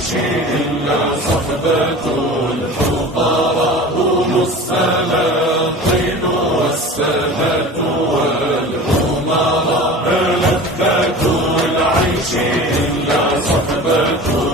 العيش إلا صحبة الفقراء هم السلاطين والسادة والأمراء. لذة العيش إلا صحبة